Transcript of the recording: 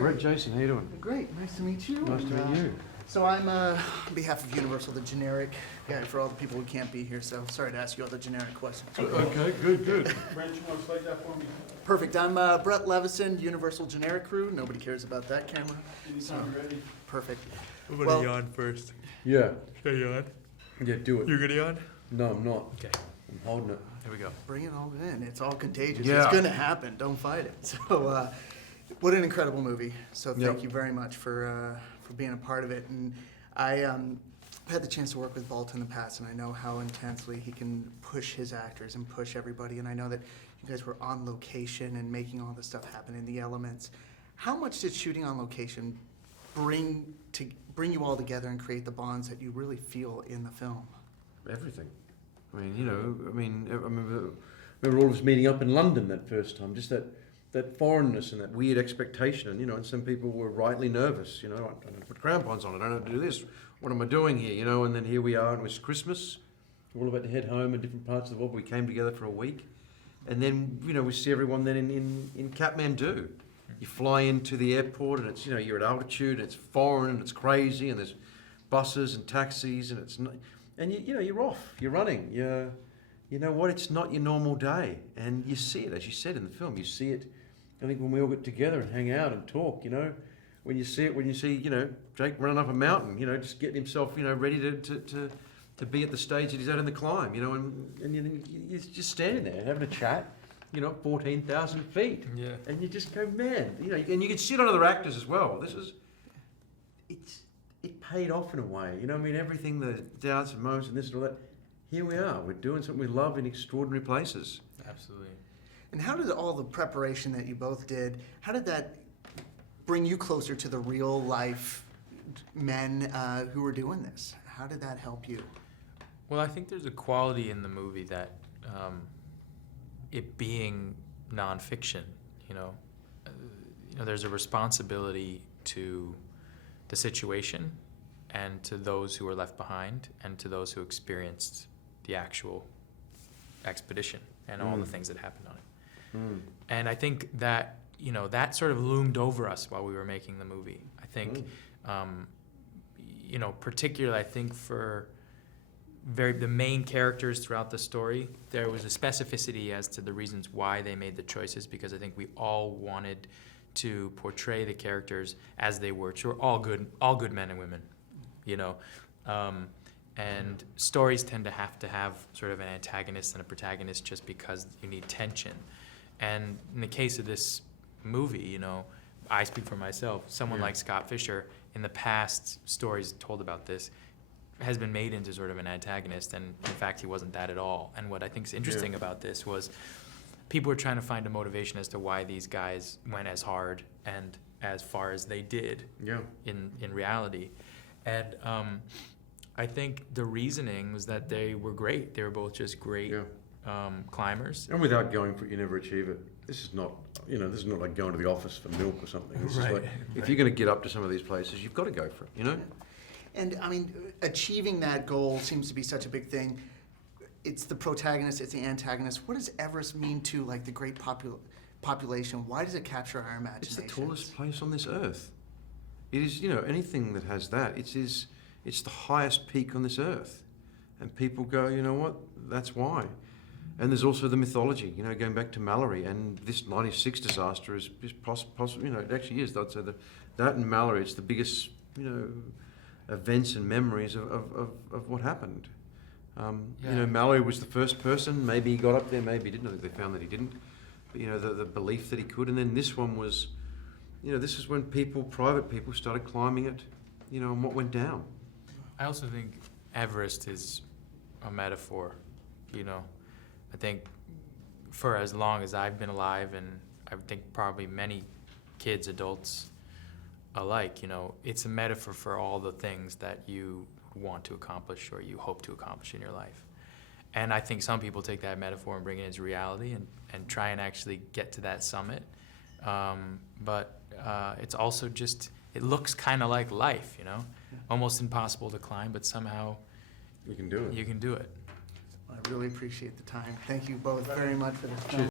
Brett, Jason, how you doing? Great, nice to meet you. Nice to meet you. So I'm, on behalf of Universal, the generic guy for all the people who can't be here, so sorry to ask you all the generic questions. Okay, good. Brent, you want to slide that for me? Perfect, I'm Brett Levison, Universal Generic Crew. Nobody cares about that camera. Anytime you're ready. Perfect. I'm gonna Well- yawn first. Yeah, Should I yawn? yeah, do it. You're gonna yawn? No, I'm not. Okay, I'm holding it. here we go. Bring it all in, it's all contagious. Yeah. It's gonna happen, don't fight it. So, what an incredible movie. So thank Yep. you very much for being a part of it. And I had the chance to work with Walt in the past, and I know how intensely he can push his actors and push everybody. And I know that you guys were on location and making all this stuff happen in the elements. How much did shooting on location bring you all together and create the bonds that you really feel in the film? Everything. I remember all of us meeting up in London that first time, just that foreignness and that weird expectation, and and some people were rightly nervous, I don't know, put crampons on, I don't know how to do this, what am I doing here, and then here we are, and it was Christmas, we're all about to head home in different parts of the world, we came together for a week, and then, we see everyone then in Kathmandu. You fly into the airport and it's, you're at altitude and it's foreign and it's crazy and there's buses and taxis and it's not, and you're off, you're running, you know what, it's not your normal day, and you see it, as you said in the film, you see it, I think when we all get together and hang out and talk, when you see Jake running up a mountain, just getting himself, ready to be at the stage that he's at in the climb, and you're just standing there having a chat, 14,000 feet. Yeah. And you just go, man, and you can see it on other actors as well. It paid off in a way, everything, the doubts and moments and this and all that. Here we are, we're doing something we love in extraordinary places. Absolutely. And how did all the preparation that you both did, how did that bring you closer to the real life men who were doing this? How did that help you? Well, I think there's a quality in the movie that it being nonfiction, there's a responsibility to the situation and to those who were left behind and to those who experienced the actual expedition and all the things that happened on it. And I think that, that sort of loomed over us while we were making the movie. I think, particularly, I think for the main characters throughout the story, there was a specificity as to the reasons why they made the choices, because I think we all wanted to portray the characters as they were. So we're all good men and women, and stories tend to have sort of an antagonist and a protagonist just because you need tension. And in the case of this movie, I speak for myself, someone like Scott Fisher, in the past stories told about this, has been made into sort of an antagonist, and in fact he wasn't that at all. And what I think is interesting about this was people were trying to find a motivation as to why these guys went as hard and as far as they did in reality. And I think the reasoning was that they were great. They were both just great climbers. And without going for it, you never achieve it. This is not, this is not like going to the office for milk or something. This is like, if you're going to get up to some of these places, you've got to go for it, And achieving that goal seems to be such a big thing. It's the protagonist, it's the antagonist. What does Everest mean to the great population? Why does it capture our imagination? It's the tallest place on this earth. It is, anything that has that, it's the highest peak on this earth. And people go, you know what, that's why. And there's also the mythology, going back to Mallory, and this 96 disaster is possible, it actually is. I'd say that and Mallory, it's the biggest, events and memories of what happened. Mallory was the first person. Maybe he got up there, maybe he didn't. I think they found that he didn't. But the belief that he could. And then this one was, this is when private people started climbing it, and what went down. I also think Everest is a metaphor, I think for as long as I've been alive, and I think probably many kids, adults alike, it's a metaphor for all the things that you want to accomplish or you hope to accomplish in your life. And I think some people take that metaphor and bring it into reality and try and actually get to that summit. But it's also just, it looks kind of like life, almost impossible to climb, but somehow You can do it. you can do it. I really appreciate the time. Thank you both very much for this.